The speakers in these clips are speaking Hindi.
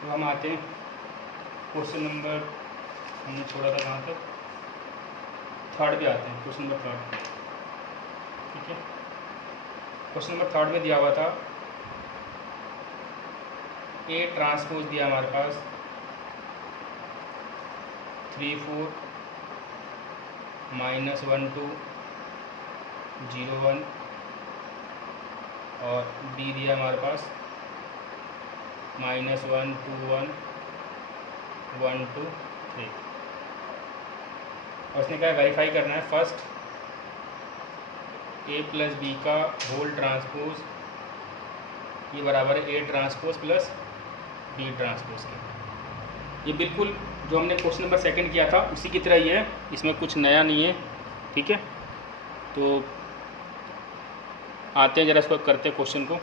तो हम आते हैं क्वेश्चन नंबर, हमने छोड़ा था कहाँ तक, थर्ड पे आते हैं। क्वेश्चन नंबर थर्ड, ठीक है। क्वेश्चन नंबर थर्ड में दिया हुआ था ए ट्रांसपोज दिया हमारे पास 3 4 -1 2 0 1 और बी दिया हमारे पास -1 2 1 1 2 3। और उसने कहा वेरीफाई करना है फर्स्ट ए प्लस बी का होल ट्रांसपोज ये बराबर है A transpose plus B transpose के। ये बिल्कुल जो हमने क्वेश्चन नंबर सेकंड किया था उसी की तरह ही है, इसमें कुछ नया नहीं है, ठीक है। तो आते हैं जरा इसको करते हैं क्वेश्चन को।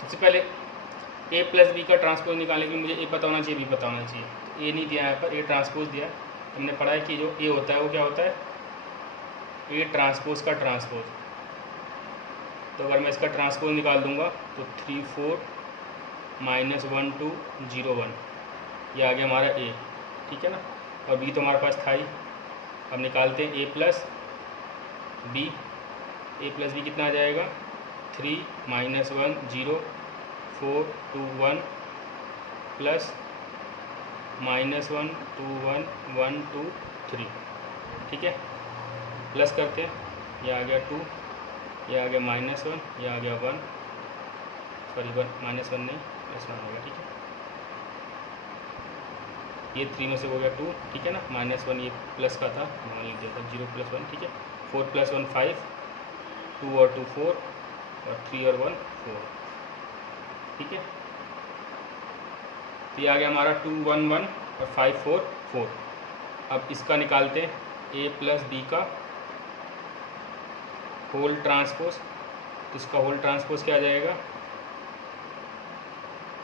सबसे पहले ए प्लस बी का ट्रांसपोज निकालने के लिए मुझे ए पता होना चाहिए, बी पता होना चाहिए। तो ए नहीं दिया यहाँ पर, ए ट्रांसपोज दिया। हमने पढ़ा है कि जो ए होता है वो क्या होता है, ए ट्रांसपोज का ट्रांसपोज। तो अगर मैं इसका ट्रांसपोज निकाल दूंगा तो 3 4 -1 2 0 1 ये आ गया हमारा ए, ठीक है ना। और बी तो हमारे पास था ही। अब निकालते हैं ए प्लस बी। ए प्लस बी कितना आ जाएगा, 3 -1 0 4 2 1 प्लस -1 2 1 1 2 3, ठीक है। प्लस करते हैं, ये आ गया 2, ये आ गया -1, ये आ गया 1, सॉरी 1 -1 नहीं +1 होगा, ठीक है। ये 3 में से हो गया 2, ठीक है ना। -1 ये प्लस का था, वहाँ लिख दिया था 0 + 1, ठीक है। 4 + 1 5, 2 और 2 4 और 3 और 1 4, ठीक है। तो ये आ गया हमारा 2 1 1 और 5 4 4। अब इसका निकालते हैं ए प्लस बी का होल ट्रांसपोज। तो इसका होल ट्रांसपोज क्या आ जाएगा,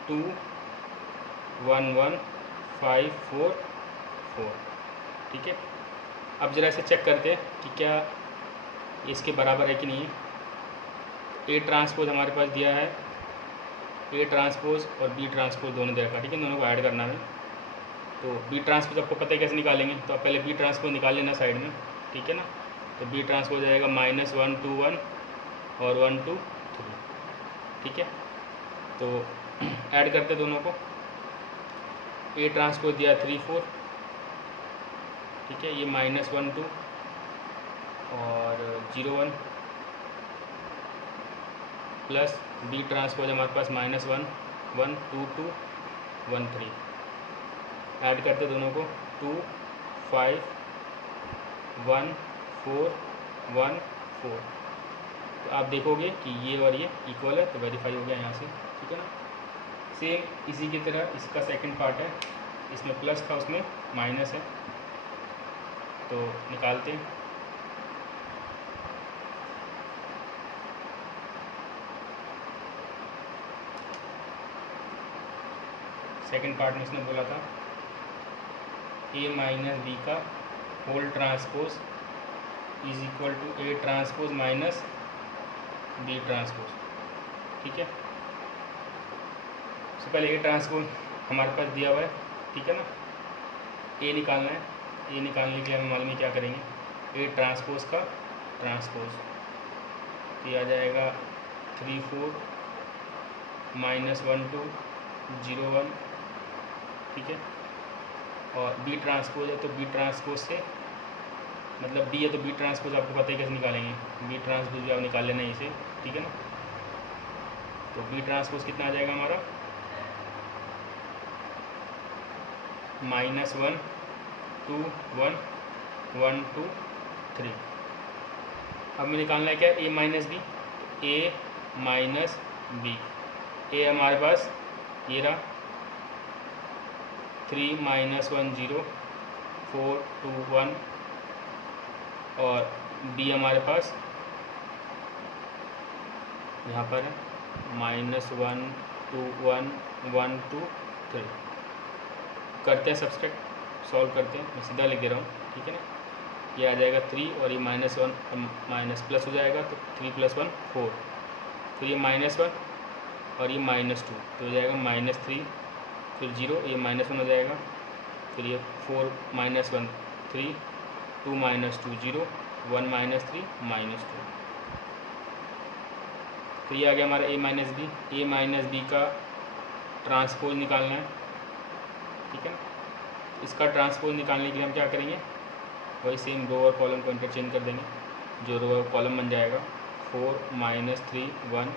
2 1 1 5 4 4, ठीक है। अब ज़रा इसे चेक करते हैं कि क्या इसके बराबर है कि नहीं है। ए ट्रांसपोज हमारे पास दिया है, ए ट्रांसपोज और बी ट्रांसपोज दोनों दे रखा, ठीक है। दोनों को ऐड करना है। तो बी ट्रांसपोज आपको पता है कैसे निकालेंगे, तो आप पहले बी ट्रांसपोज निकाल लेना साइड में, ठीक है ना। तो बी ट्रांसपोज आएगा -1 2 1 और 1 2 3, ठीक है। तो ऐड करते दोनों को। ए ट्रांसपोज दिया 3 4, ठीक है। ये -1 2 और 0 1 प्लस बी ट्रांसपोज हमारे पास -1 1 2 2 1 3। ऐड करते दोनों को, 2 5 1 4 1 4। तो आप देखोगे कि ये और ये इक्वल है, तो वेरीफाई हो गया यहाँ से, ठीक है ना। सेम इसी की तरह इसका सेकंड पार्ट है, इसमें प्लस था उसमें माइनस है, तो निकालते हैं। सेकंड पार्ट में इसने बोला था ए माइनस बी का whole transpose is equal to A transpose minus B transpose, ठीक है। सबसे पहले ए ट्रांसपोज हमारे पास दिया हुआ है, ठीक है ना। ए निकालना है, ए निकालने के लिए हम मालूम है क्या करेंगे, ए ट्रांसपोज का ट्रांसपोज। ये आ जाएगा 3 4 -1 2 0 1, ठीक है। और बी ट्रांसपोज है तो बी ट्रांसपोज से, मतलब बी है तो बी ट्रांसपोज आपको पता है कैसे निकालेंगे, बी ट्रांसपोज भी आप निकाल लेना है इसे, ठीक है ना। तो बी ट्रांसपोज कितना आ जाएगा हमारा, -1 2 1 1 2 3। अब हमें निकालना है क्या, ए माइनस बी। ए माइनस बी, ए हमारे पास ये रहा 3 -1 0 4 2 1 और बी हमारे पास यहाँ पर है -1 2 1 1 2 3। करते हैं सब्सट्रैक्ट, सॉल्व करते हैं, मैं सीधा लिख दे रहा हूँ, ठीक है ना। ये आ जाएगा 3 और ये -1 माइनस प्लस हो जाएगा, तो 3 + 1 4। फिर ये -1 और ये -2 तो हो जाएगा -3, फिर 0, ये -1 हो जाएगा, फिर ये 4 -1 3, 2 -2 0, 1 -3 -2। तो ये आ गया हमारा a माइनस बी का ट्रांसपोज निकालना है, ठीक है। इसका ट्रांसपोज निकालने के लिए हम क्या करेंगे, वही सेम रो और कॉलम को इंटरचेंज कर देंगे। जो रो और कॉलम बन जाएगा 4 -3 1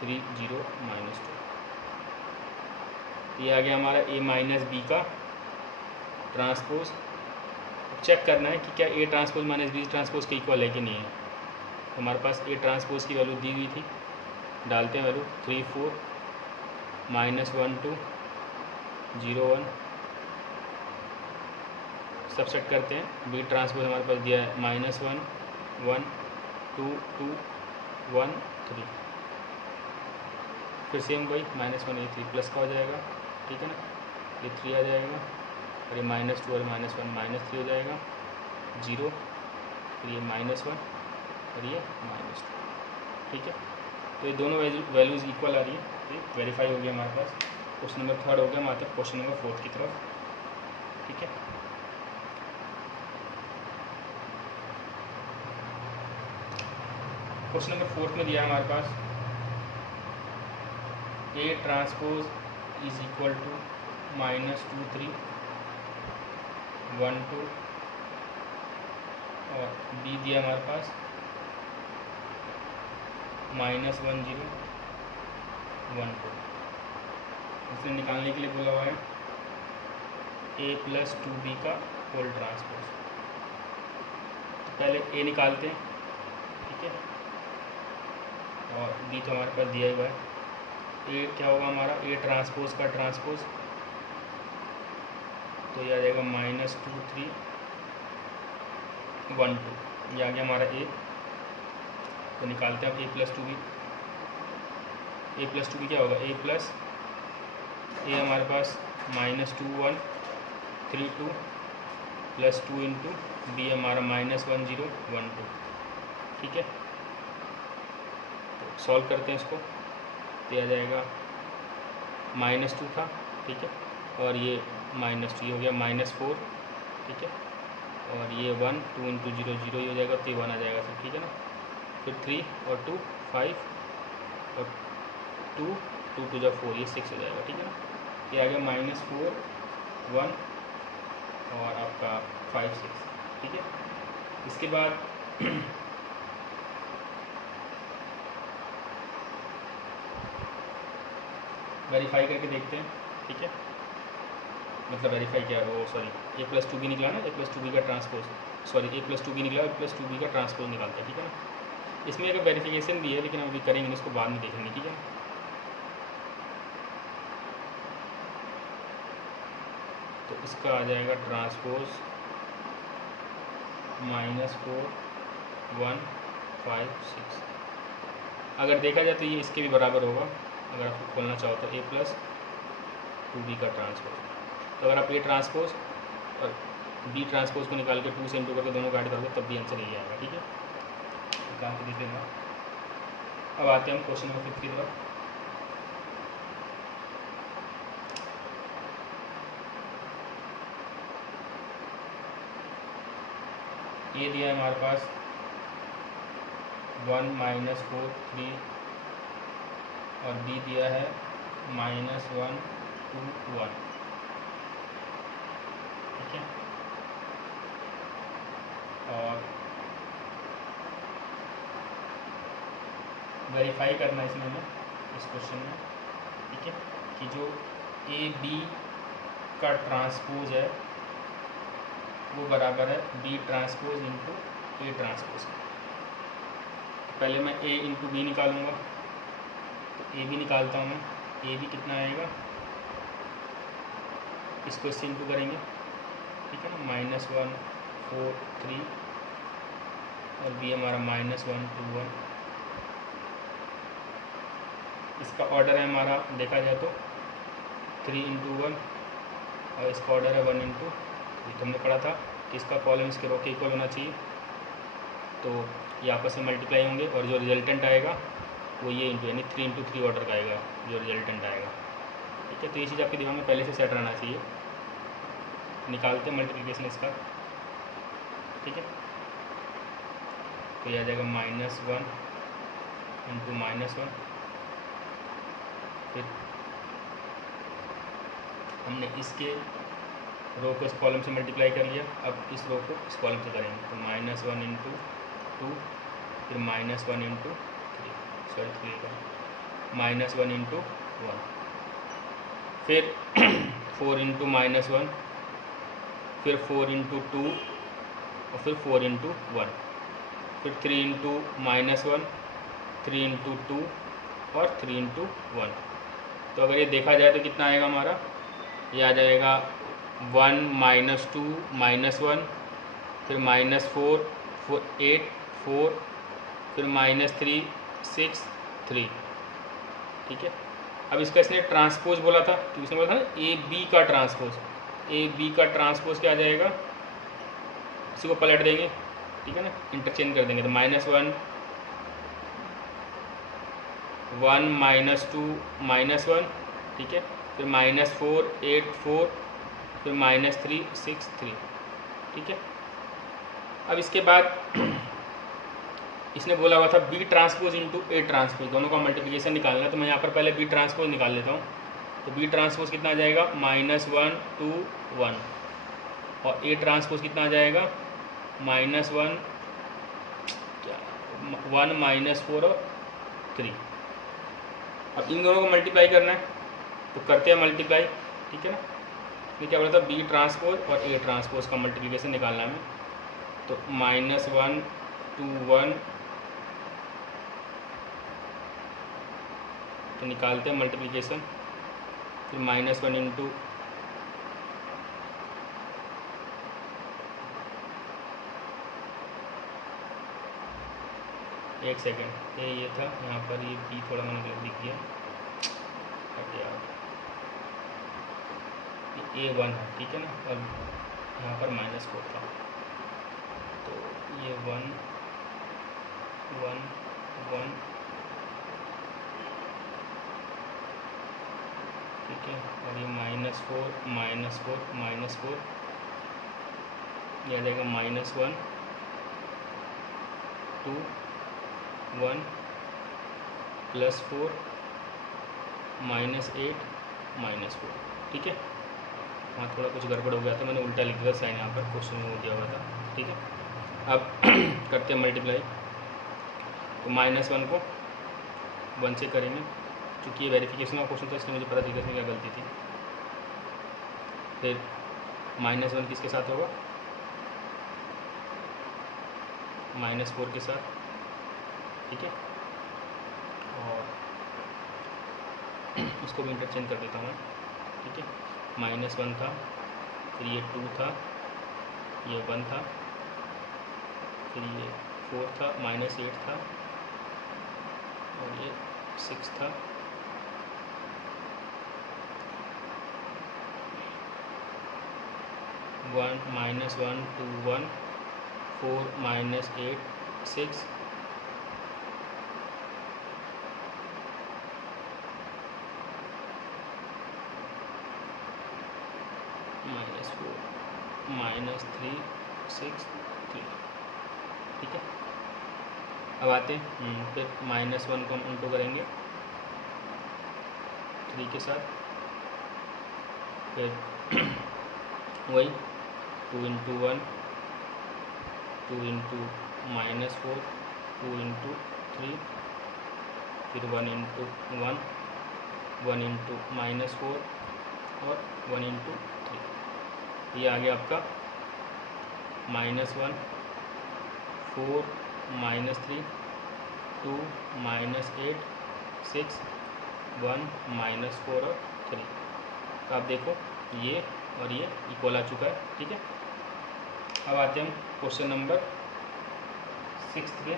3 0 -2। ये आ गया हमारा a माइनस बी का ट्रांसपोज। चेक करना है कि क्या a transpose minus B transpose के इक्वल है कि नहीं है। तो हमारे पास a ट्रांसपोज की वैल्यू दी हुई थी, डालते हैं वैल्यू 3 4 -1 2 0 1, सबसेट करते हैं। बी ट्रांसपोज हमारे पास दिया है -1 1 2 2 1 3, फिर सेम वही -1 ये 3 प्लस का हो जाएगा, ठीक है ना। ये 3 आ जाएगा और ये -2 और -1 -3 हो जाएगा 0, फिर ये -1 और ये -2, ठीक है। तो ये दोनों वैल्यूज़ इक्वल आ रही है, ये वेरीफाई हो गया हमारे पास। क्वेश्चन नंबर 3 हो गया, हम आते हैं क्वेश्चन नंबर 4 की तरफ, ठीक है। क्वेश्चन नंबर 4 में दिया है हमारे पास A transpose is equal to -2 3 1 2 और B दिया हमारे पास -1 0 1 2। इसमें निकालने के लिए बोला हुआ है a + 2b का होल ट्रांसपोज। पहले a निकालते हैं, ठीक है, और b तो हमारे पास दिया हुआ है। a क्या होगा हमारा, a ट्रांसपोज का ट्रांसपोज, तो ये आ जाएगा -2 3 1 2, ये आ गया हमारा a। तो निकालते हैं अब a + 2b। a + 2b क्या होगा, a हमारे पास -2 1 3 2 + 2 इंटू b हमारा -1 0 1 2, ठीक है। तो सॉल्व करते हैं इसको, तो आ जाएगा -2 था, ठीक है, और ये -2 ये हो गया -4, ठीक है, और ये 1 2 इंटू 0 0 ही हो जाएगा, तो 1 आ जाएगा फिर, ठीक है ना। फिर 3 और 2 5 और 2 2 2 4, ये 6 हो जाएगा, ठीक है ना। ये आ गया -4 1 और आपका 5 6, ठीक है। इसके बाद वेरीफाई करके देखते हैं, ठीक है। मतलब वेरीफाई क्या है वो, सॉरी a + 2b निकला ना, a + 2b का ट्रांसपोज, सॉरी a + 2b निकला, a + 2b का ट्रांसपोज निकालते हैं, ठीक है ना। इसमें एक वेरिफिकेशन भी है, लेकिन हम अभी करेंगे, इसको बाद में देखेंगे, ठीक है। तो इसका आ जाएगा ट्रांसपोज -4 1 5 6। अगर देखा जाए तो ये इसके भी बराबर होगा, अगर आपको खोलना चाहो तो a + 2b का ट्रांसपोज। तो अगर आप a ट्रांसपोज और b ट्रांसपोज को निकाल के 2 से इंटू करके दोनों को ऐड करोगे तब भी आंसर यही आएगा, ठीक है। निकाल के देख लेना। अब आते हैं हम क्वेश्चन नंबर 5 की तरफ। ये दिया है हमारे पास 1 -4 3 और b दिया है -1 2 1, ठीक है। और वेरीफाई करना है इसमें हमें, इस क्वेश्चन में, ठीक है, कि जो ए बी का ट्रांसपोज है वो बराबर है b transpose into A transpose. पहले मैं a इंटू बी निकालूंगा, तो a भी निकालता हूँ मैं। a भी कितना आएगा, इसको इससे इंटू करेंगे, ठीक है ना, -1 4 3 और b हमारा -1 2 1। इसका ऑर्डर है हमारा, देखा जाए तो 3 इंटू 1 और इसका ऑर्डर है 1 इंटू 3। तो हमने पढ़ा था कि इसका कॉलम इसके रो के इक्वल होना चाहिए, तो ये आपस में मल्टीप्लाई होंगे और जो रिजल्टेंट आएगा वो ये इंटू, यानी 3 × 3 ऑर्डर का आएगा जो रिजल्टेंट आएगा। ठीक है, तो ये चीज़ आपके दिमाग में पहले से सेट रहना चाहिए। निकालते हैं मल्टीप्लिकेशन इसका। ठीक है, तो ये आ जाएगा -1 × -1। फिर हमने इसके रो को इस कॉलम से मल्टीप्लाई कर लिया, अब इस रो को इस कॉलम से करेंगे, तो -1 × 2, फिर -1 × 3, सॉरी 3 का -1 × 1, फिर 4 × -1, फिर 4 × 2 और फिर 4 × 1, फिर 3 × -1, 3 × 2 और 3 × 1। तो अगर ये देखा जाए तो कितना आएगा हमारा, ये आ जाएगा 1 - 2 -1, फिर -4 8 4, फिर -3 6 3। ठीक है, अब इसका इसने ट्रांसपोज बोला था, तो इसने बोला था ना AB का ट्रांसपोज, AB का ट्रांसपोज क्या आ जाएगा, इसी को पलट देंगे। ठीक है ना, इंटरचेंज कर देंगे, तो -1 1 -2 -1, ठीक है, फिर -4 8 4, फिर -3 6 3। ठीक है, अब इसके बाद इसने बोला हुआ था B transpose into A transpose, दोनों का मल्टीप्लिकेशन निकालना है। तो मैं यहाँ पर पहले B ट्रांसपोज निकाल लेता हूँ। तो B ट्रांसपोज कितना आ जाएगा, -1 2 1, और A ट्रांसपोज कितना आ जाएगा, -1 -4 और 3। अब इन दोनों को मल्टीप्लाई करना है, तो करते हैं मल्टीप्लाई। ठीक है ना, ये क्या बोला था, B ट्रांसपोज और A ट्रांसपोज का मल्टीप्लिकेशन निकालना है। तो -1 2 1, तो निकालते हैं मल्टीप्लिकेशन, फिर -1 × एक सेकेंड, ये था यहाँ पर, ये B थोड़ा मैंने गलत लिख दिया, A1 है। ठीक है ना, और यहाँ पर -4 था, तो ये 1 1 1। ठीक है, और ये -4 -4 -4, ये आ जाएगा -1 2 1 +4 -8 -4। ठीक है, हाँ थोड़ा कुछ गड़बड़ हो गया था, मैंने उल्टा लिख दिया साइन, यहाँ पर क्वेश्चन में हो दिया हुआ था। ठीक है, अब करते हैं मल्टीप्लाई। तो -1 को 1 से करेंगे, क्योंकि ये वेरिफिकेशन का क्वेश्चन था इसलिए मुझे पता चला इसमें क्या गलती थी। फिर -1 किसके साथ होगा, -4 के साथ। ठीक है, और उसको भी इंटरचेंज कर देता हूँ मैं। ठीक है, -1 था, फिर ये 2 था, ये 1 था, फिर ये 4 था, -8 था, और ये 6 था, -1 2 1 4 -8 6, -4 -3 6 3। ठीक है, अब आते हैं फिर -1 को हम उल्टो करेंगे 3 के साथ, फिर वही 2 × 1 2 × -4 2 × 3, फिर 1 × 1 1 × -4 और 1 × 3। ये आ गया आपका -1 4 -3 2 -8 6 1 -4 और 3। तो आप देखो ये और ये इक्वल आ चुका है। ठीक है, अब आते हैं हम क्वेश्चन नंबर 6 पे।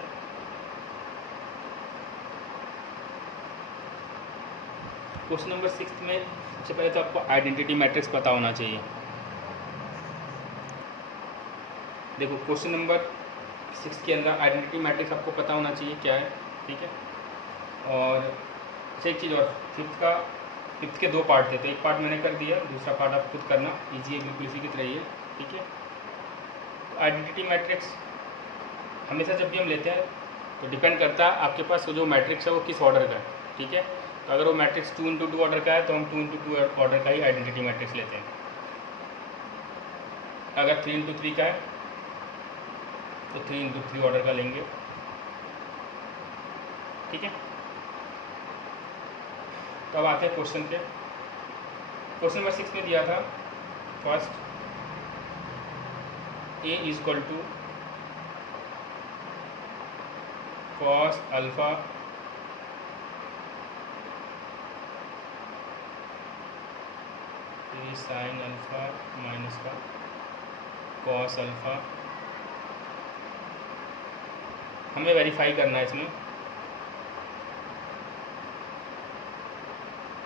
क्वेश्चन नंबर 6 में सबसे पहले तो आपको आइडेंटिटी मैट्रिक्स पता होना चाहिए। देखो क्वेश्चन नंबर 6 के अंदर आइडेंटिटी मैट्रिक्स आपको पता होना चाहिए क्या है। ठीक है, और एक चीज़ और, फिफ्थ के 2 पार्ट थे, तो एक पार्ट मैंने कर दिया, दूसरा पार्ट आप खुद करना, ईजी है, बिल्कुल इसी की तरह ही है, ठीक है। तो आइडेंटिटी मैट्रिक्स हमेशा जब भी हम लेते हैं तो डिपेंड करता है आपके पास जो मैट्रिक्स है वो किस ऑर्डर का है, ठीक है। तो अगर वो मैट्रिक्स 2 × 2 ऑर्डर का है तो हम 2 × 2 ऑर्डर का ही आइडेंटिटी मैट्रिक्स लेते हैं। अगर 3 × 3 का है तो 3 × 3 ऑर्डर का लेंगे, ठीक है। तो अब आते हैं क्वेश्चन पे। क्वेश्चन नंबर 6 में दिया था, first A = cos alpha sin alpha minus का cos अल्फ़ा। हमें वेरीफाई करना है इसमें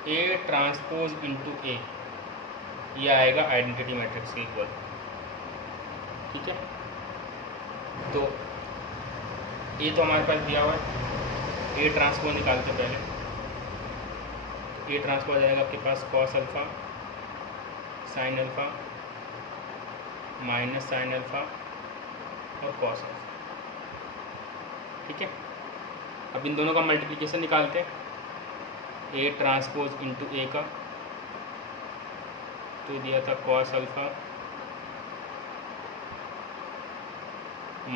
A ट्रांसपोज इंटू A, ये आएगा आइडेंटिटी मैट्रिक्स के इक्वल, ठीक है। तो ये तो हमारे पास दिया हुआ है, A ट्रांसपोज निकालते पहले। A ट्रांसपोज आ जाएगा आपके पास cos alpha sin alpha minus sin alpha और cos अल्फ़ा, ठीक है। अब इन दोनों का मल्टीप्लिकेशन निकालते हैं, A ट्रांसपोज इंटू A का, तो दिया था cos alpha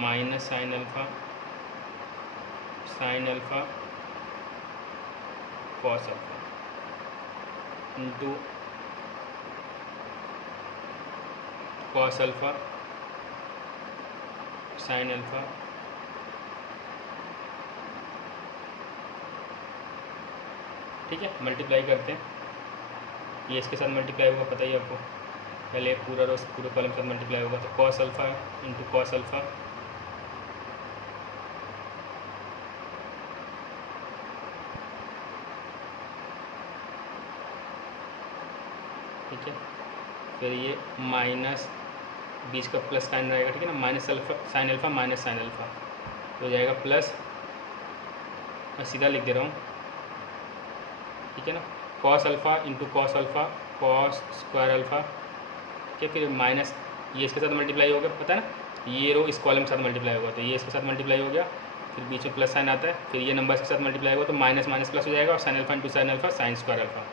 minus sin alpha cos alpha into cos alpha sin alpha ठीक है। मल्टीप्लाई करते हैं, ये इसके साथ मल्टीप्लाई होगा, पता ही आपको, पहले पूरा रो पूरे कॉलम के साथ मल्टीप्लाई होगा, तो cos alpha into cos alpha ठीक है। फिर ये माइनस बीच का प्लस साइन रहेगा, ठीक है ना, minus alpha sin alpha minus sin alpha हो जाएगा प्लस, मैं सीधा लिख दे रहा हूँ, ठीक है ना, cos alpha into cos alpha cos square alpha, ठीक है। फिर माइनस ये इसके साथ मल्टीप्लाई हो गया, पता है ना, ये रो इस कॉलम के साथ मल्टीप्लाई होगा, तो ये इसके साथ मल्टीप्लाई हो गया, फिर बीच में प्लस साइन आता है, फिर ये नंबर के साथ मल्टीप्लाई होगा, तो माइनस माइनस प्लस हो जाएगा, और sin alpha into sin alpha sin square alpha,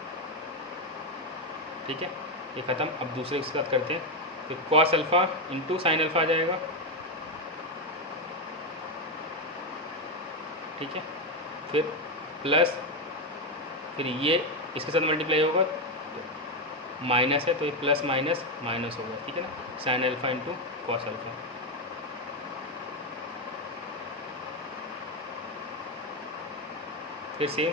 ठीक है। ये ख़त्म। अब दूसरे के साथ करते हैं, फिर cos alpha into sin alpha आ जाएगा, ठीक है। फिर प्लस, फिर ये इसके साथ मल्टीप्लाई होगा, तो माइनस है, तो ये प्लस माइनस माइनस होगा, ठीक है ना, sin alpha into cos alpha. फिर से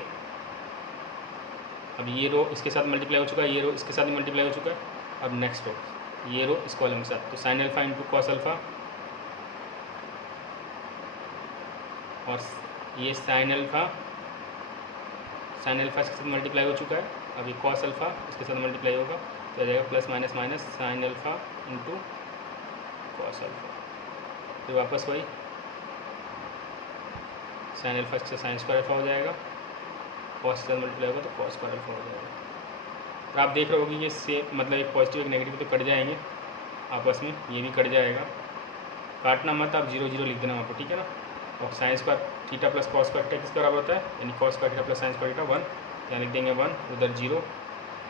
अब ये रो इसके साथ मल्टीप्लाई हो चुका है, ये रो इसके साथ मल्टीप्लाई हो चुका है, अब नेक्स्ट रो ये रो इस कॉलम के साथ, तो sin alpha into cos alpha, और ये sin अल्फ़ा इसके साथ मल्टीप्लाई हो चुका है, अब ये cos अल्फ़ा इसके साथ मल्टीप्लाई होगा, तो आ जाएगा plus minus minus sin alpha into cos alpha. फिर वापस वही sin अल्फ़ा इसके साथ sin स्क्वायर अल्फ़ा हो जाएगा, cos के साथ मल्टीप्लाई होगा तो cos स्क्वायर अल्फ़ा हो जाएगा। और आप देख रहे होगे ये सेम, मतलब एक पॉजिटिव एक नेगेटिव तो कट जाएंगे आपस में, ये भी कट जाएगा, काटना मत, आप 0 0 लिख देना वहाँ पर, ठीक है ना। और sine square theta plus cos square theta किसके बराबर होता है, यानी cos square theta plus sine square theta 1, यहाँ लिख देंगे 1, उधर 0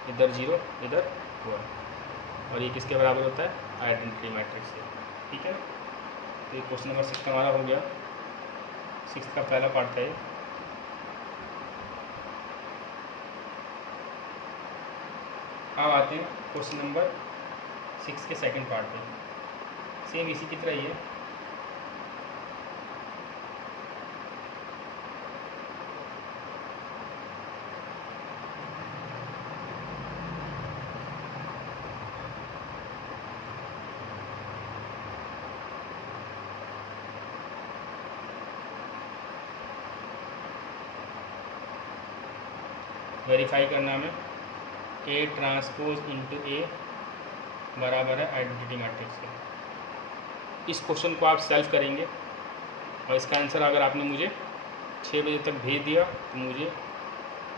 इधर 0 इधर 1, और ये किसके बराबर होता है, आइडेंटिटी मैट्रिक्स से, ठीक है ना। तो ये क्वेश्चन नंबर 6 हमारा हो गया, 6 का पहला पार्ट था ये। अब आते हैं क्वेश्चन नंबर 6 के सेकंड पार्ट पे, सेम इसी की तरह ही है। वेरीफाई करना हमें, A ट्रांसपोज इंटू A बराबर है आइडेंटिटी मैट्रिक्स के। इस क्वेश्चन को आप सेल्फ करेंगे और इसका आंसर अगर आपने मुझे 6 बजे तक भेज दिया तो मुझे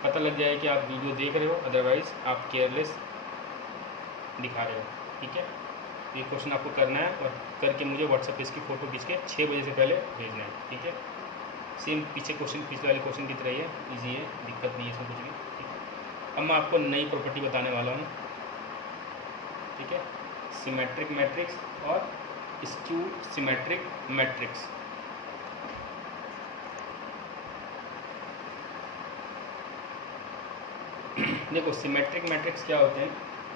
पता लग जाए कि आप वीडियो देख रहे हो, अदरवाइज़ आप केयरलेस दिखा रहे हो। ठीक है, ये क्वेश्चन आपको करना है और करके मुझे व्हाट्सएप पे इसकी फ़ोटो खींच के 6 बजे से पहले भेजना है। ठीक है, सेम पीछे क्वेश्चन पिछले वाले क्वेश्चन की तरह ही है, ईजी है, दिक्कत नहीं है इसमें कुछ भी। ठीक है, अब मैं आपको नई प्रॉपर्टी बताने वाला हूँ। ठीक है, सिमेट्रिक मैट्रिक्स और स्क्यू सिमेट्रिक मैट्रिक्स। देखो सिमेट्रिक मैट्रिक्स क्या होते हैं,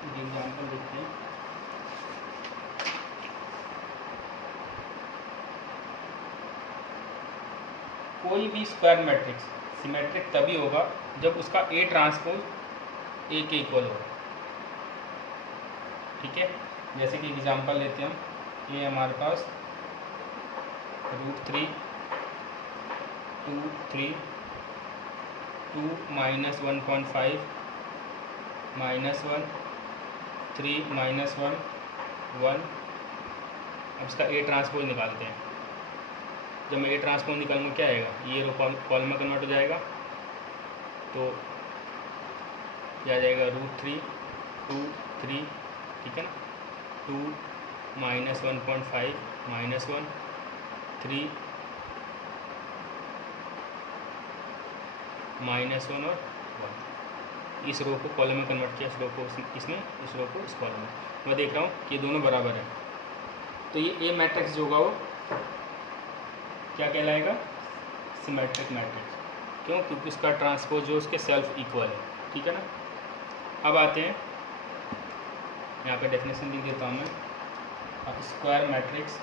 एग्जाम्पल देखते हैं। कोई भी स्क्वायर मैट्रिक्स सिमेट्रिक तभी होगा जब उसका ए ट्रांसपोज ए के इक्वल हो। ठीक है, जैसे कि एग्जांपल लेते हैं हम, ये हमारे पास √3 2 3 2 -1.5 -1 3 -1 1। अब इसका ए ट्रांसपोज निकालते हैं। जब मैं ए ट्रांसपोज निकालूंगा क्या आएगा, ये रो कॉलम में कन्वर्ट हो जाएगा, तो क्या आ जाएगा √3 2 3। ठीक है ना, 2 -1.5 -1 3 -1 और 1। इस रो को कॉलम में कन्वर्ट किया, इस रो को इसमें, इस रो को इस कॉलम में। मैं देख रहा हूँ कि ये दोनों बराबर है, तो ये ए मैट्रिक्स जो होगा वो क्या कहलाएगा, सिमेट्रिक मैट्रिक्स। क्यों, क्योंकि उसका ट्रांसपोज जो उसके सेल्फ इक्वल है। ठीक है ना, अब आते हैं यहाँ पे डेफिनेशन लिख देता हूँ मैं। अब square matrix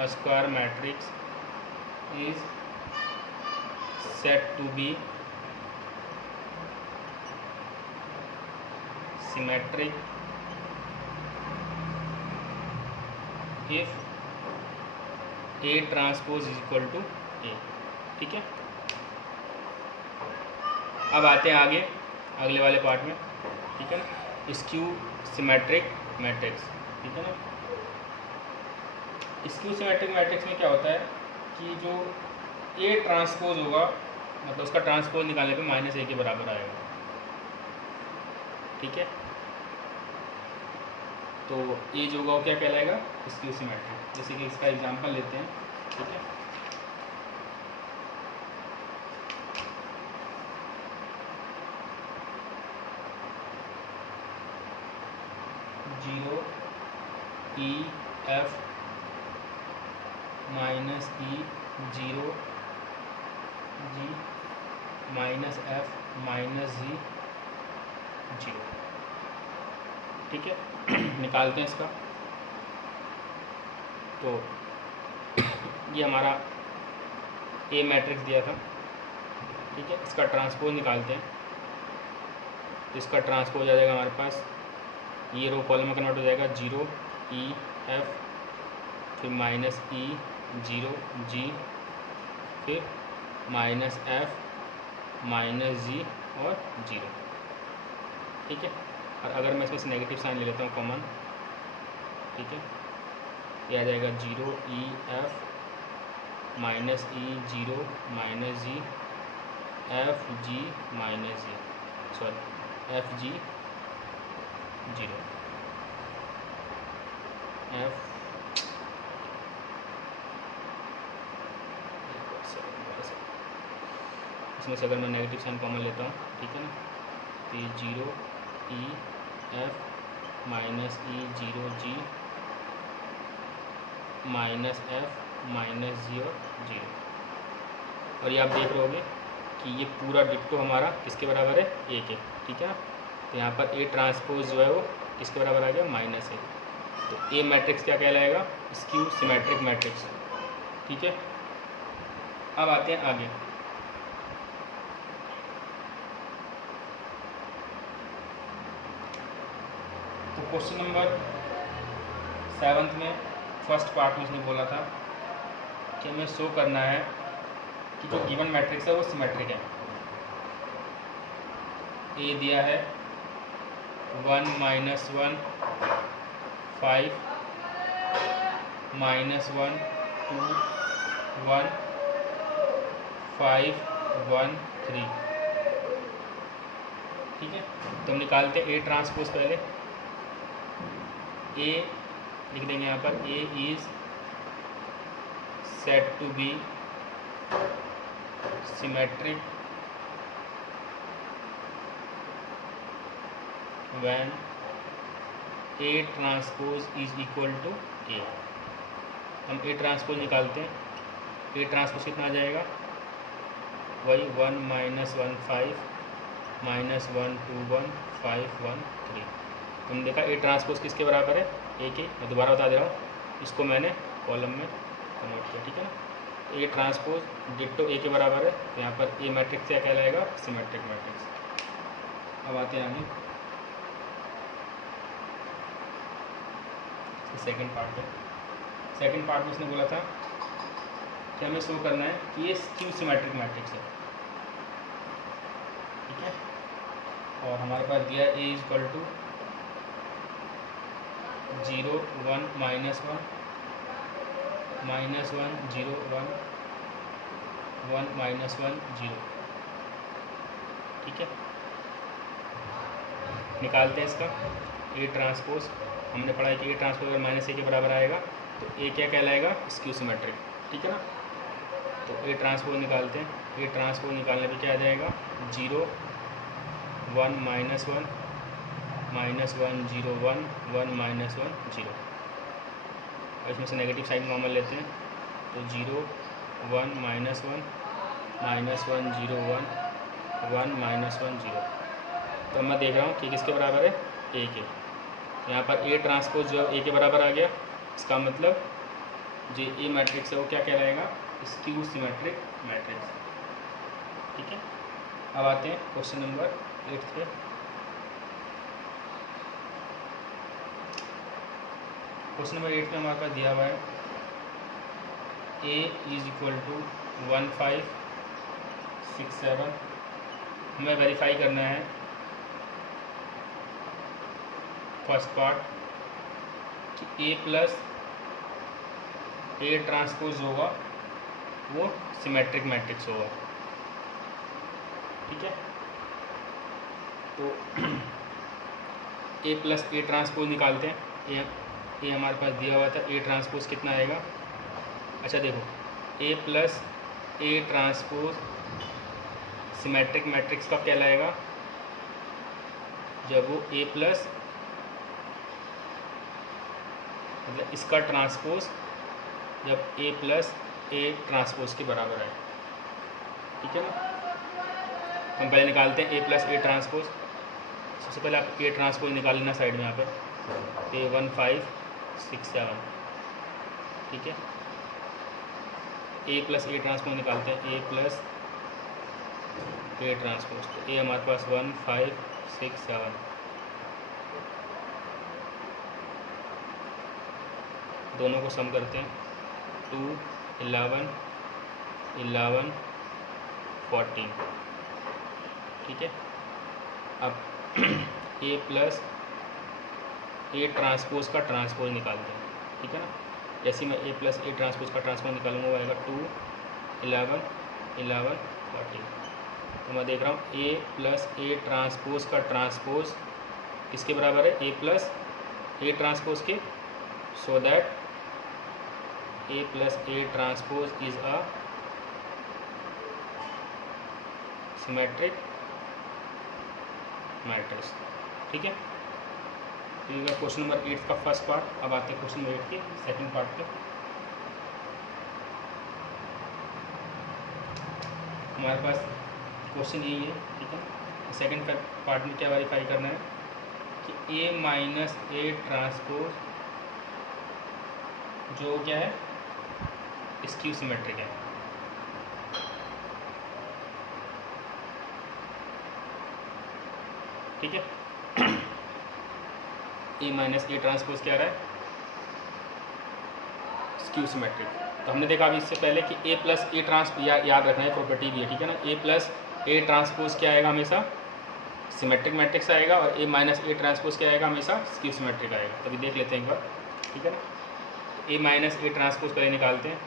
a square matrix is said to be symmetric if A transpose is equal to A। ठीक है, अब आते हैं आगे अगले वाले पार्ट में। ठीक है ना, स्क्यू सिमेट्रिक मैट्रिक्स। ठीक है ना, स्क्यू सिमेट्रिक मैट्रिक्स में क्या होता है कि जो ए ट्रांसपोज होगा, मतलब उसका ट्रांसपोज निकालने पे -a के बराबर आएगा। ठीक है, तो ए जो होगा वो क्या कहलाएगा, स्क्यू सिमेट्रिक। जैसे कि इसका एग्जांपल लेते हैं। ठीक है, zero E F -E 0 G -F -G 0। ठीक है, निकालते हैं इसका। तो ये हमारा ए मैट्रिक्स दिया था। ठीक है, इसका ट्रांसपोज निकालते हैं। तो इसका ट्रांसपोज आ जाएगा हमारे पास, ये रो कॉलम में कन्वर्ट हो जाएगा, 0 E F फिर -E 0 G फिर -F -G और 0। ठीक है, और अगर मैं इसमें से नेगेटिव साइन ले लेता हूँ कॉमन, ठीक है, ये आ जाएगा 0 E F -E 0 -G F G -G F G 0 F इसमें से अगर मैं नेगेटिव साइन कॉमन लेता हूँ, ठीक है ना, तो ये 0 E F -E 0 G -F -G और 0। और ये आप देख रहे होगे कि ये पूरा डिक्टो हमारा किसके बराबर है, ए के। ठीक है ना, तो यहाँ पर ए ट्रांसपोज जो है वो किसके बराबर आ गया, -a। तो ए मैट्रिक्स क्या कहलाएगा, स्क्यू सिमेट्रिक मैट्रिक्स। ठीक है, अब आते हैं आगे। तो क्वेश्चन नंबर 7 में फर्स्ट पार्ट में उसने बोला था कि हमें शो करना है कि जो गिवन मैट्रिक्स है वो सिमेट्रिक है। ए दिया है 1 -1 5 -1 2 1 5 1 3। ठीक है, तो हम निकालते हैं ए ट्रांसपोज। पहले ए लिख देंगे यहाँ पर, A is said to be symmetric when A transpose is equal to A. हम ए ट्रांसपोज निकालते हैं। ए ट्रांसपोज कितना आ जाएगा, वही 1 - 1 5 -1 2 1 5 1 3। तुमने देखा ए ट्रांसपोज किसके बराबर है, ए के। मैं दोबारा बता दे रहा हूँ, इसको मैंने कॉलम में कन्वर्ट किया। ठीक है ना, ए ट्रांसपोज डिट्टो ए के बराबर है, तो यहाँ पर ए मैट्रिक्स क्या कहलाएगा, सिमेट्रिक मैट्रिक्स। अब आते हैं आगे सेकंड पार्ट पे। सेकंड पार्ट में उसने बोला था कि हमें शो करना है कि ये स्क्यू सिमेट्रिक मैट्रिक्स है। ठीक है, और हमारे पास दिया है ए इज इक्वल टू 0 1 -1 -1 0 1 1 -1 0। ठीक है, निकालते हैं इसका ए ट्रांसपोज। हमने पढ़ा है कि ए ट्रांसपोज अगर -a के बराबर आएगा तो ए क्या कहलाएगा, स्क्यू सिमेट्रिक। ठीक है ना, तो ए ट्रांसपोज निकालते हैं। ए ट्रांसपोज निकालने पे क्या आ जाएगा, 0 1 -1 -1 0 1 1 -1 0। और इसमें से नेगेटिव साइन कॉमन लेते हैं, तो 0 1 -1 -1 0 1 1 -1 0। तो मैं देख रहा हूँ कि किसके बराबर है, ए के। यहाँ पर ए ट्रांसपोज जो ए के बराबर आ गया, इसका मतलब जो ए मैट्रिक्स है वो क्या कहलाएगा, स्क्यू सिमेट्रिक मैट्रिक्स। ठीक है, अब आते हैं क्वेश्चन नंबर 8 पे। क्वेश्चन नंबर 8 में हमारे पास दिया हुआ है ए इज इक्वल टू 1 5 6 7। हमें वेरीफाई करना है फर्स्ट पार्ट कि ए प्लस ए ट्रांसपोज होगा वो सिमेट्रिक मैट्रिक्स होगा। ठीक है, तो ए प्लस ए ट्रांसपोज निकालते हैं। ए हमारे पास दिया हुआ था, ए ट्रांसपोज कितना आएगा। अच्छा देखो, A plus A transpose symmetric matrix कब कहलाएगा, जब वो ए प्लस मतलब इसका ट्रांसपोज जब ए प्लस ए ट्रांसपोज के बराबर है। ठीक है ना, हम पहले निकालते हैं ए प्लस ए ट्रांसपोज। सबसे पहले आप ए ट्रांसपोज निकाल लेना साइड में, यहाँ पर ए 1 5 6 7। ठीक है, ए प्लस ए ट्रांसपोज निकालते हैं, ए प्लस ए ट्रांसपोज। तो ए हमारे पास 1 5 6 7। दोनों को सम करते हैं, 2 11 11 14। ठीक है, अब ए प्लस ए ट्रांसपोज का ट्रांसपोज निकालते हैं। ठीक है ना, जैसे मैं ए प्लस ए ट्रांसपोज का ट्रांसपोज निकालूंगा वो आएगा 2 11 11 14। तो मैं देख रहा हूँ ए प्लस ए ट्रांसपोज का ट्रांसपोज किसके बराबर है, ए प्लस ए ट्रांसपोज के। So that A plus A transpose is a symmetric matrix. ठीक है, तो ये क्वेश्चन नंबर 8 का फर्स्ट पार्ट। अब आते हैं क्वेश्चन नंबर 8 के सेकंड पार्ट पे। हमारे पास क्वेश्चन यही है। ठीक है, सेकंड पार्ट में क्या वेरीफाई करना है कि ए माइनस ए ट्रांसपोज जो क्या है, स्क्यू सिमेट्रिक है। ठीक है, ए माइनस ए ट्रांसपोज क्या रहा है, स्क्यू सिमेट्रिक। तो हमने देखा अभी इससे पहले कि ए प्लस ए ट्रांसपोज, याद रखना है प्रॉपर्टी भी है। ठीक है ना, ए प्लस ए ट्रांसपोज क्या आएगा, हमेशा सिमेट्रिक मैट्रिक्स आएगा, और ए माइनस ए ट्रांसपोज क्या आएगा, हमेशा स्क्यू सिमेट्रिक आएगा। तभी देख लेते हैं एक बार। ठीक है ना, ए माइनस ए ट्रांसपोज का ये निकालते हैं,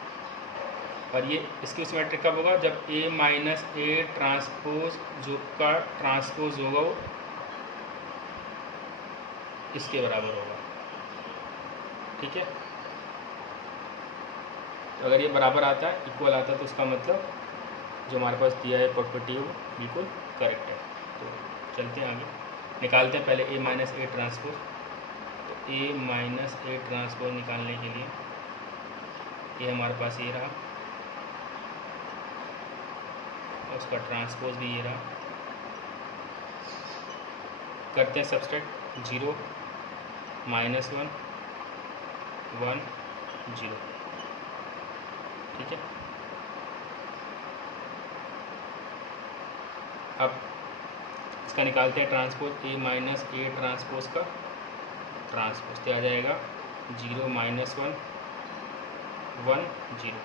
और ये इसकी सिमेट्रिक कब होगा, जब ए माइनस ए ट्रांसपोज जो का ट्रांसपोज होगा वो इसके बराबर होगा। ठीक है, तो अगर ये बराबर आता है, इक्वल आता है, तो उसका मतलब जो हमारे पास दिया है प्रॉपर्टी वो बिल्कुल करेक्ट है। तो चलते हैं आगे, निकालते हैं पहले ए माइनस ए ट्रांसपोज। तो ए माइनस ए ट्रांसपोज निकालने के लिए ये हमारे पास ये रहा, और उसका ट्रांसपोज भी ये रहा। करते हैं सब्सट्रैक्ट, 0 -1 1 0। ठीक है, अब इसका निकालते हैं transpose, A minus A transpose का ट्रांसपोज, तो आ जाएगा 0 -1 1 0।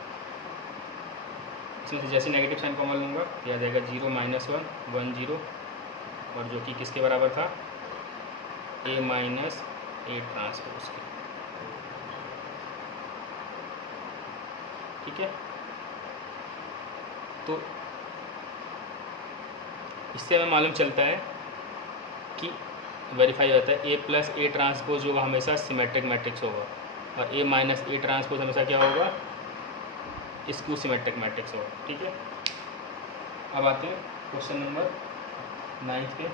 इसमें से जैसे नेगेटिव साइन कॉमन लूँगा तो आ जाएगा 0 -1 1 0, और जो कि किसके बराबर था, ए माइनस ए ट्रांसपोज के। ठीक है, तो इससे हमें मालूम चलता है कि वेरीफाई होता है ए प्लस ए ट्रांसपोज होगा हमेशा सिमेट्रिक मैट्रिक्स होगा, और ए माइनस ए ट्रांसपोज हमेशा क्या होगा, स्क्यू सिमेट्रिक मैट्रिक्स होगा। ठीक है, अब आते हैं क्वेश्चन नंबर 9 पे।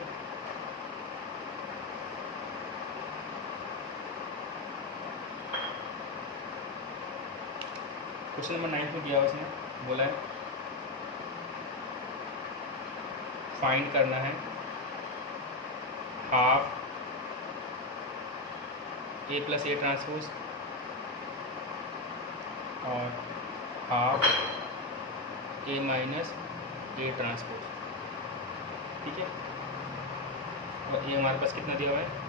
क्वेश्चन नंबर 9 में दिया उसने बोला है फाइंड करना है half A plus A transpose और half A minus A transpose. ठीक है, और ये हमारे पास कितना दिया हुआ है,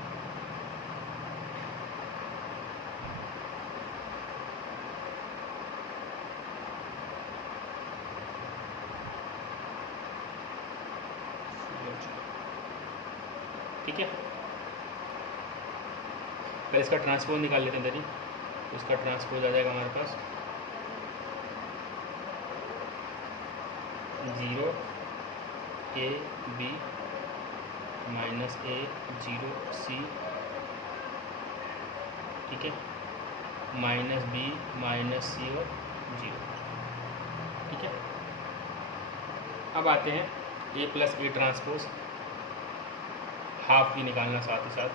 ठीक है। पहले इसका ट्रांसपोज निकाल लेते हैं दरी, तो इसका ट्रांसपोज आ जाएगा हमारे पास 0 A B minus A 0 C। ठीक है, माइनस B माइनस C और 0। ठीक है, अब आते हैं A plus A transpose, half भी निकालना साथ ही साथ।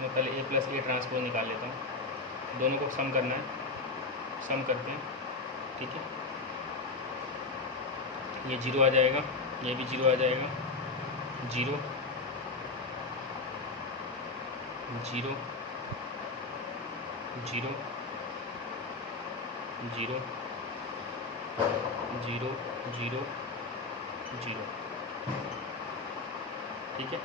मैं पहले ए प्लस ए ट्रांसपोज निकाल लेता हूँ, दोनों को सम करना है, सम करते हैं। ठीक है, ये 0 आ जाएगा, ये भी 0 आ जाएगा, 0 0 0 0 0 0 0। ठीक है,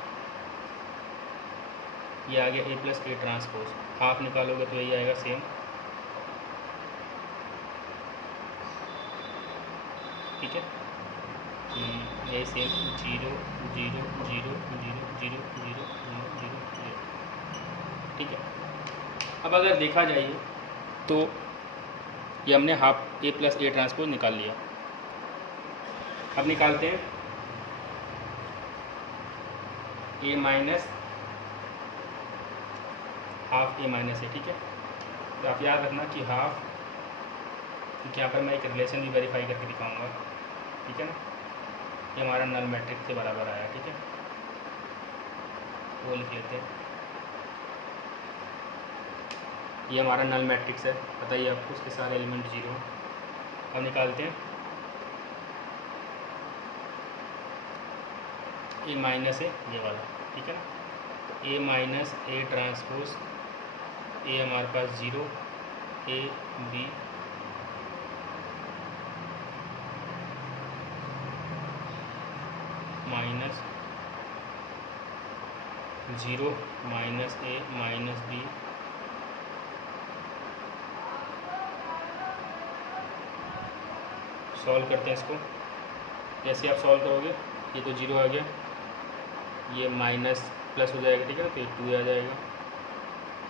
ये आ गया ए प्लस ए ट्रांसपोज। हाफ निकालोगे तो यही आएगा सेम। ठीक है, यही सेम 0 0 0 0 0 0 0 0। ठीक है, अब अगर देखा जाए तो ये हमने half A plus A transpose निकाल लिया। अब निकालते हैं ए माइनस हाफ ए माइनस ए। ठीक है, तो आप याद रखना कि हाफ, क्योंकि यहाँ पर मैं एक रिलेशन भी वेरीफाई करके दिखाऊंगा। ठीक है ना, ये हमारा नल मैट्रिक्स के बराबर आया। ठीक है, वो लिख लेते हैं, ये हमारा नल मैट्रिक्स है, बताइए आपको उसके सारे एलिमेंट 0। अब निकालते हैं ए माइनस ए, ये वाला। ठीक है ना, ए माइनस ए ट्रांसपोज, ए हमारे पास 0 A B minus 0 minus A minus B solve करते हैं इसको। कैसे आप सॉल्व करोगे, ये तो 0 आ गया, ये माइनस प्लस हो जाएगा। ठीक है, तो ये 2 आ जाएगा,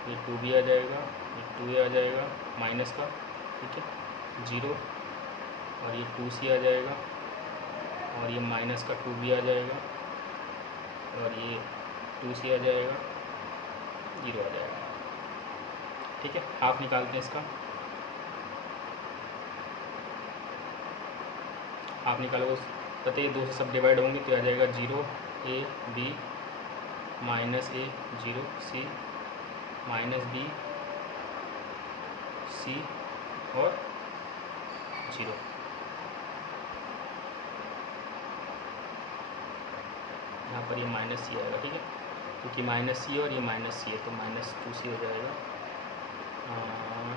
ये 2b आ जाएगा, ये 2a आ जाएगा माइनस का, ठीक है, 0, और ये 2c आ जाएगा, और ये माइनस का 2b आ जाएगा, और ये 2c आ जाएगा, 0 आ जाएगा, ठीक है। हाफ निकालते हैं इसका, हाफ निकालो, पता है 2 से सब डिवाइड होंगे तो आ जाएगा 0 a b minus a 0 c minus b c और 0। यहाँ पर ये माइनस सी आएगा, ठीक है, क्योंकि माइनस सी और ये माइनस सी है तो माइनस 2c हो जाएगा,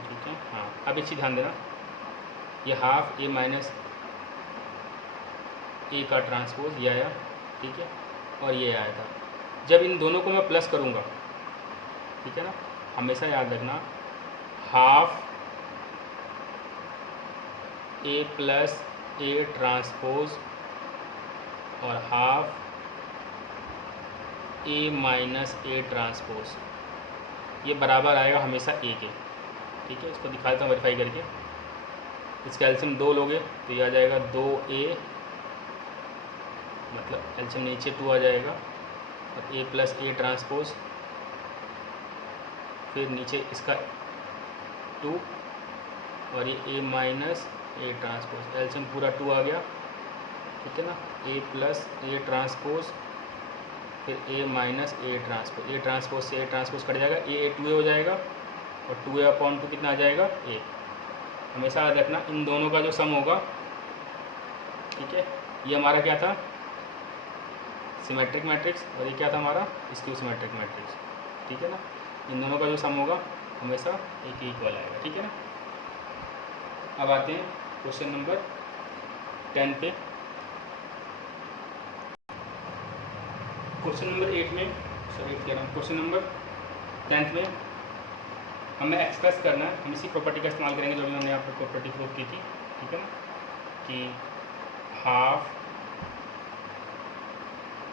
ठीक है। हाँ, अब एक चीज़ ध्यान देना, ये हाफ ए माइनस ए का ट्रांसपोज ये आया, ठीक है, और ये आया था। जब इन दोनों को मैं प्लस करूँगा, ठीक है ना, हमेशा याद रखना half A plus A transpose और half A minus A transpose ये बराबर आएगा हमेशा ए के, ठीक है। इसको दिखा देता हूँ वेरीफाई करके, इसका एल्शियम 2 लोगे तो ये आ जाएगा 2a, मतलब एल्शियम नीचे 2 आ जाएगा, और a प्लस ए ट्रांसपोज, फिर नीचे इसका 2 और ये a माइनस ए ट्रांसपोज, एल्शियम पूरा 2 आ गया, ठीक है ना, a प्लस ए ट्रांसपोज, फिर a minus A transpose, A transpose से ए ट्रांसपोज कट जाएगा, a 2a हो जाएगा, और 2a/2 कितना आ जाएगा a। हमेशा याद रखना इन दोनों का जो सम होगा, ठीक है, ये हमारा क्या था सिमेट्रिक मैट्रिक्स, और ये क्या था हमारा स्क्यू सिमेट्रिक मैट्रिक्स, ठीक है ना। इन दोनों का जो सम होगा हमेशा एक इक्वल आएगा, ठीक है ना। अब आते हैं क्वेश्चन नंबर 10 पे। क्वेश्चन नंबर 8 में, सॉरी 8 कह रहा हूँ, क्वेश्चन नंबर 10 में हमें एक्सप्रेस करना है, हम इसी प्रॉपर्टी का इस्तेमाल करेंगे जो भी हमने यहाँ पर प्रॉपर्टी प्रूव की थी, ठीक है ना, कि half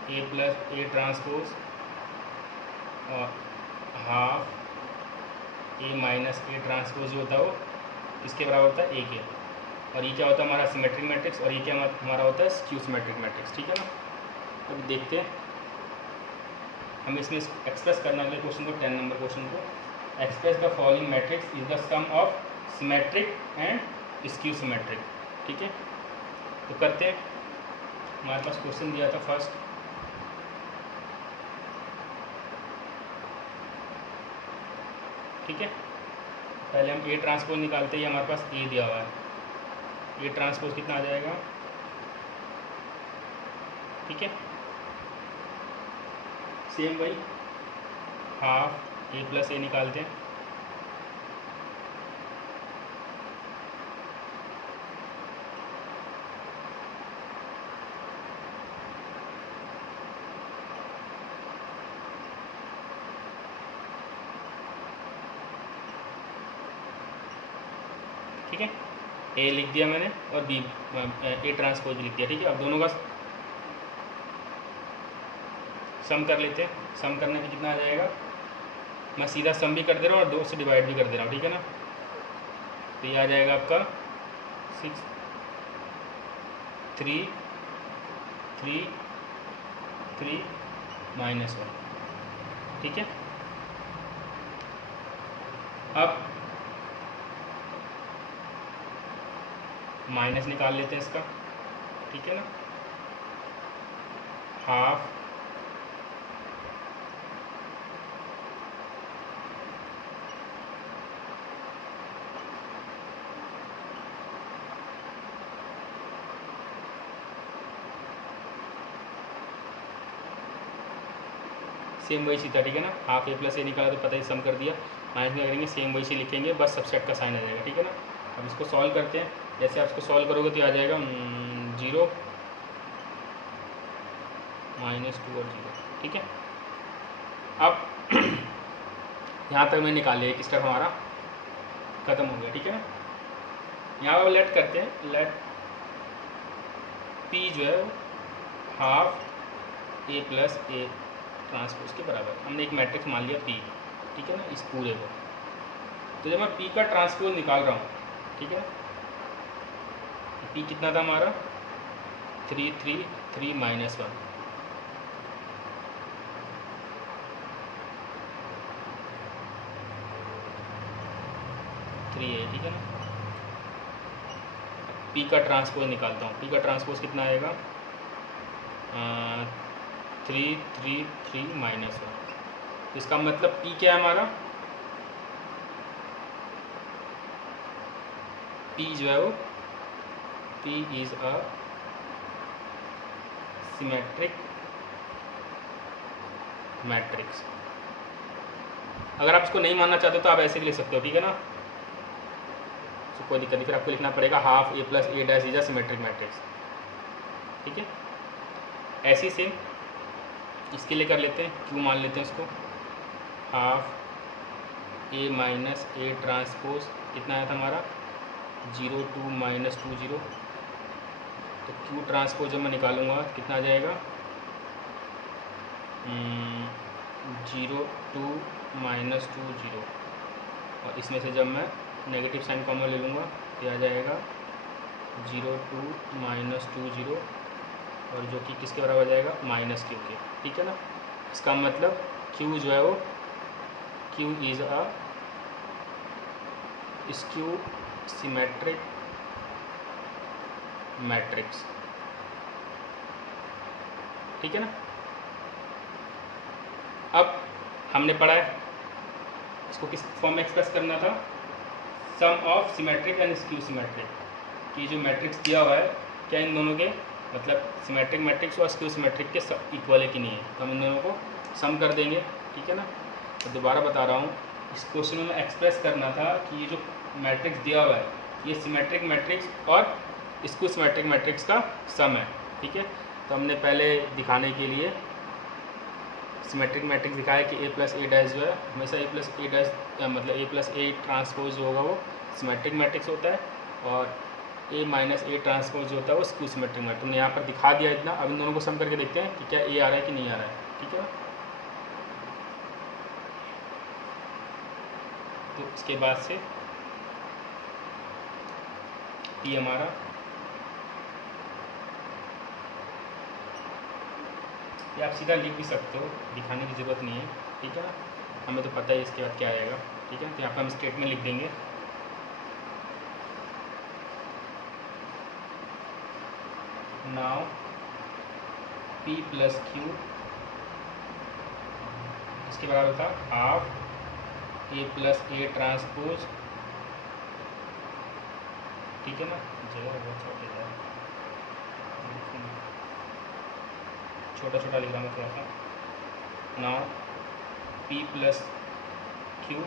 A plus A transpose और half A minus A transpose जो होता है वो किसके बराबर होता है, ए के, और ये क्या होता है हमारा सिमेट्रिक मैट्रिक्स, और ये क्या हमारा होता है स्क्यू सिमेट्रिक मैट्रिक्स, ठीक है ना। अब देखते हैं हम इसमें एक्सप्रेस करना अगले क्वेश्चन को, 10 नंबर क्वेश्चन को, express the following matrix is the sum of symmetric and skew symmetric, ठीक है। तो करते हैं, हमारे पास क्वेश्चन दिया था फर्स्ट, ठीक है, पहले हम ए ट्रांसपोज निकालते हैं, हमारे पास ए दिया हुआ है, ए ट्रांसपोज कितना आ जाएगा, ठीक है, सेम वही हाफ ए प्लस ए निकालते हैं, ठीक है, ए लिख दिया मैंने और बी ए ट्रांसपोज लिख दिया, ठीक है। अब दोनों का सम कर लेते हैं, सम करने में कितना आ जाएगा, मैं सीधा सम भी कर दे रहा हूँ और 2 से डिवाइड भी कर दे रहा हूँ, ठीक है ना। तो ये आ जाएगा आपका 6 3 3 3 -1, ठीक है। अब माइनस निकाल लेते हैं इसका, ठीक है ना, हाफ सेम वही सी था, ठीक है ना, हाफ ए प्लस ए निकाला तो पता ही सम कर दिया, माइनस में करेंगे सेम वही सी लिखेंगे, बस सबसेट का साइन आ जाएगा, ठीक है ना। अब इसको सॉल्व करते हैं, जैसे आप इसको सॉल्व करोगे तो आ जाएगा 0 -2 और 0, ठीक है। अब यहाँ तक मैं निकाल लिया, एक स्टेप हमारा ख़त्म हो गया, ठीक है ना। यहाँ पर लेट करते हैं, लेट पी जो है half A plus A transpose के बराबर, हमने एक मैट्रिक्स मान लिया पी, ठीक है ना, इस पूरे को। तो जब मैं पी का ट्रांसपोज निकाल रहा हूँ, ठीक है, पी कितना था हमारा 3 3 3 -1, ठीक है ना। पी का ट्रांसपोज निकालता हूँ, पी का ट्रांसपोज कितना आएगा 3 3 3 -1। इसका मतलब पी क्या है हमारा, पी जो है वो P is a symmetric matrix. अगर आप इसको नहीं मानना चाहते तो आप ऐसे भी लिख सकते हो, ठीक है ना, तो कोई दिक्कत नहीं, फिर आपको लिखना पड़ेगा half A plus A dash is a symmetric matrix, ठीक है। ऐसी सेम इसके लिए कर लेते हैं, क्यों मान लेते हैं उसको, half A minus A transpose कितना आया था हमारा 0 2 -2 0। तो क्यू ट्रांसपोज जब मैं निकालूंगा कितना आ जाएगा 0 2 -2 0, और इसमें से जब मैं नेगेटिव साइन कॉमन ले लूँगा तो आ जाएगा 0 2 -2 0, और जो कि किसके बराबर आ जाएगा -q के, ठीक है ना। इसका मतलब q जो है वो q is a skew symmetric matrix, ठीक है ना। अब हमने पढ़ा है इसको किस फॉर्म में एक्सप्रेस करना था, sum of symmetric and skew symmetric, कि जो मैट्रिक्स दिया हुआ है क्या इन दोनों के मतलब सिमेट्रिक मैट्रिक्स और स्क्यू सिमेट्रिक के इक्वल है कि नहीं है, तो हम इन दोनों को सम कर देंगे, ठीक है ना। तो दोबारा बता रहा हूँ, इस क्वेश्चन में एक्सप्रेस करना था कि ये जो मैट्रिक्स दिया हुआ है ये सिमेट्रिक मैट्रिक्स और स्क्यू सिमेट्रिक मैट्रिक्स का सम है, ठीक है। तो हमने पहले दिखाने के लिए सिमेट्रिक मैट्रिक्स दिखाया कि ए प्लस ए डैश जो है हमेशा ए प्लस ए डैश मतलब ए प्लस ए ट्रांसपोज जो होगा वो सिमेट्रिक मैट्रिक्स होता है, और ए माइनस ए ट्रांसपोज जो होता है वो स्क्यू सिमेट्रिक मैट्रिक्स। तुमने यहाँ पर दिखा दिया इतना, अब इन दोनों को सम करके देखते हैं कि क्या ए आ रहा है कि नहीं आ रहा है, ठीक है। तो इसके बाद से पी हमारा ये आप सीधा लिख भी सकते हो, दिखाने की ज़रूरत नहीं है, ठीक है ना, हमें तो पता है इसके बाद क्या आएगा, ठीक है। तो यहाँ पर हम स्टेटमेंट लिख देंगे, नाउ पी प्लस क्यू इसके बराबर था half A plus A transpose, ठीक है ना, जगह बहुत छोटे जाए, छोटा छोटा लिख रहा हूँ थोड़ा सा, नाउ पी प्लस क्यू,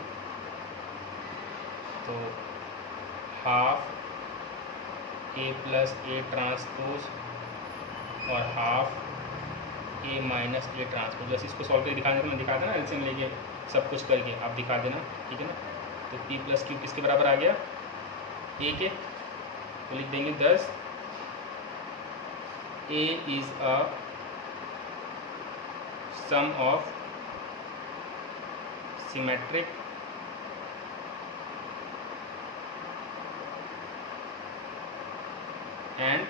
तो half A plus A transpose और half A minus A transpose. वैसे इसको सॉल्व करके दिखाने को मैं दिखा देना, एलसीएम लेके सब कुछ करके आप दिखा देना, ठीक है ना। तो पी प्लस क्यू किसके बराबर आ गया ए के, तो लिख देंगे 10 A is a sum of symmetric and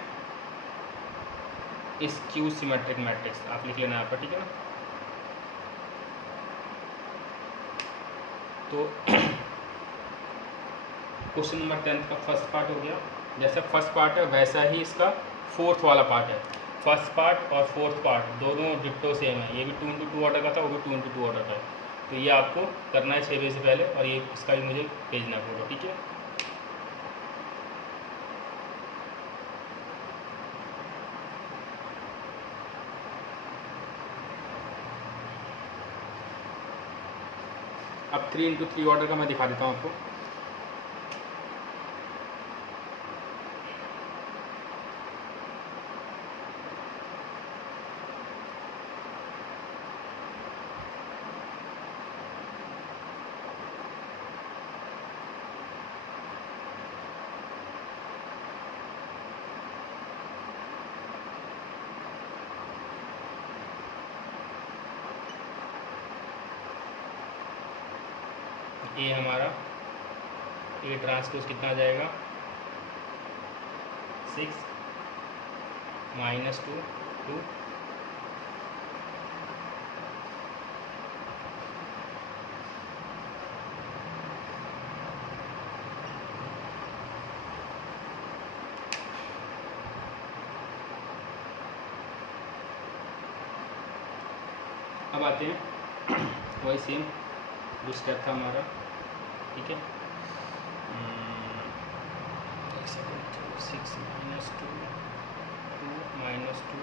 skew symmetric matrix, आप लिख लेना यहाँ पर, ठीक है ना। तो क्वेश्चन नंबर 10 का फर्स्ट पार्ट हो गया, जैसा फर्स्ट पार्ट है वैसा ही इसका फोर्थ वाला पार्ट है। फर्स्ट पार्ट और फोर्थ पार्ट दोनों डिट्टो सेम है, ये भी 2 × 2 ऑर्डर का था, वो भी 2 × 2 ऑर्डर का है। तो ये आपको करना है 6 बजे से पहले, और ये इसका भी मुझे भेजना है फोटो, ठीक है। अब 3 × 3 ऑर्डर का मैं दिखा देता हूँ आपको। ए हमारा ए ट्रांसपोज कितना आ जाएगा 6 -2 2 अब आते हैं वही सेम जो स्टेप था हमारा, ठीक है। 6 -2 2 -2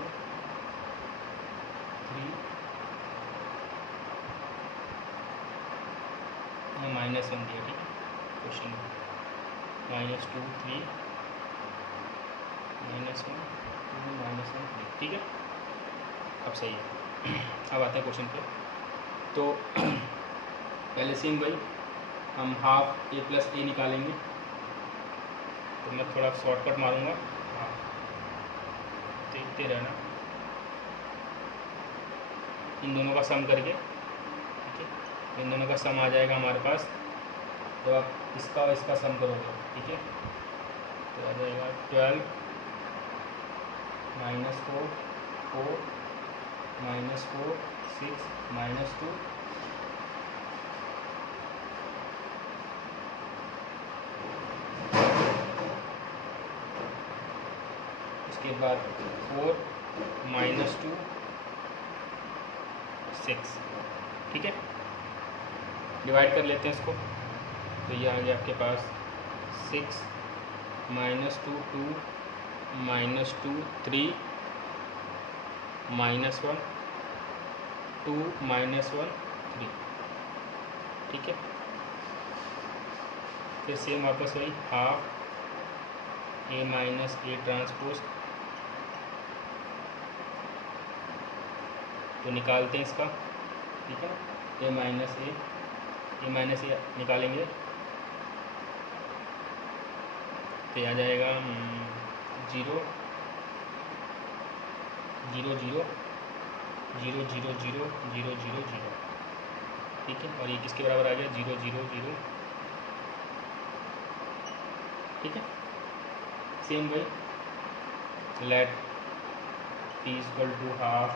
3 -1 दिया, ठीक है क्वेश्चन में -2 3 -1 2 -1 3, ठीक है। अब सही है। अब आते हैं क्वेश्चन पे। तो पहले सेम भाई हम हाफ ए प्लस ए निकालेंगे, तो मैं थोड़ा शॉर्टकट मारूंगा, हाँ देखते रहना। इन दोनों का सम करके, ठीक है, इन दोनों का सम आ जाएगा हमारे पास। तो आप इसका और इसका सम करोगे, ठीक है, तो आ जाएगा 12 -4 4 -4 6 -2 उसके बाद 4 -2 6, ठीक है। डिवाइड कर लेते हैं इसको, तो ये आ गया आपके पास 6 -2 2 -2 3 -1 2 -1 3, ठीक है। फिर सेम वापस वही half A minus A transpose, तो निकालते हैं इसका, ठीक है। ए माइनस ए निकालेंगे तो आ जाएगा 0 0 0 0 0 0 0 0 0, ठीक है। और ये किसके बराबर आ गया 0 0 0, ठीक है। Same way let P equal to half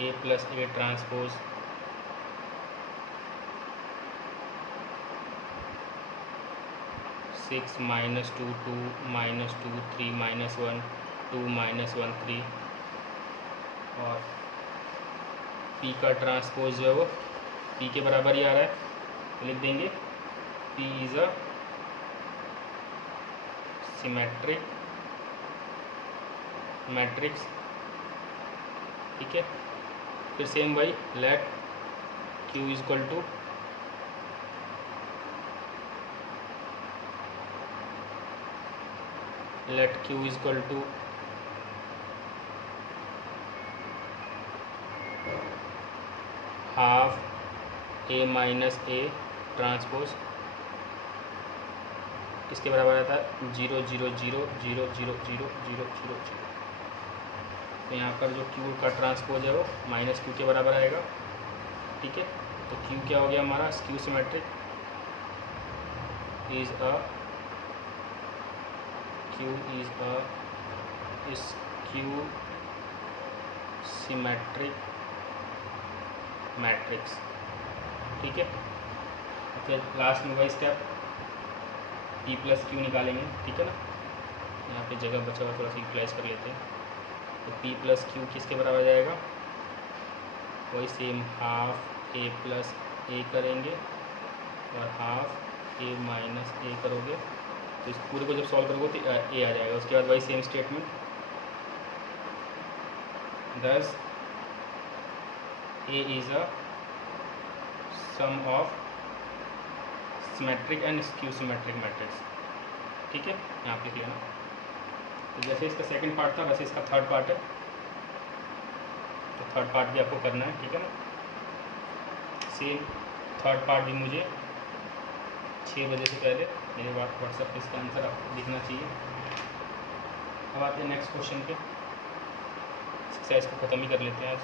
A plus A transpose -2 2 -2 3 -1 2 -1 3, और P का ट्रांसपोज जो है वो P के बराबर ही आ रहा है, तो लिख देंगे P is a symmetric matrix, ठीक है। फिर सेम वही let Q equal to half A minus A transpose, किसके बराबर आता है 0 0 0 0 0 0 0 0 0। तो यहाँ पर जो Q का ट्रांसपोज है वो -Q के बराबर आएगा, ठीक है। तो Q क्या हो गया हमारा skew symmetric is a skew symmetric matrix, ठीक है। फिर लास्ट में वही स्टेप P प्लस Q निकालेंगे, ठीक है ना। यहाँ पे जगह बचा हुआ थोड़ा सा यूटिलाइज कर लेते हैं। तो P प्लस Q किसके बराबर जाएगा, वही सेम हाफ ए प्लस ए करेंगे और हाफ ए माइनस ए करोगे, तो इस पूरे को जब सॉल्व करोगे तो ए आ जाएगा। उसके बाद वही same statement, thus A is a sum of symmetric and skew symmetric matrix, ठीक है। यहाँ पे लिखना, तो जैसे इसका सेकंड पार्ट था वैसे इसका थर्ड पार्ट है, तो थर्ड पार्ट भी आपको करना है, ठीक है ना। सेम थर्ड पार्ट भी मुझे 6 बजे से पहले मेरे व्हाट्सएप पे इसका आंसर आपको दिखना चाहिए। अब आते हैं नेक्स्ट क्वेश्चन पे, एक्सरसाइज को ख़त्म ही कर लेते हैं आज।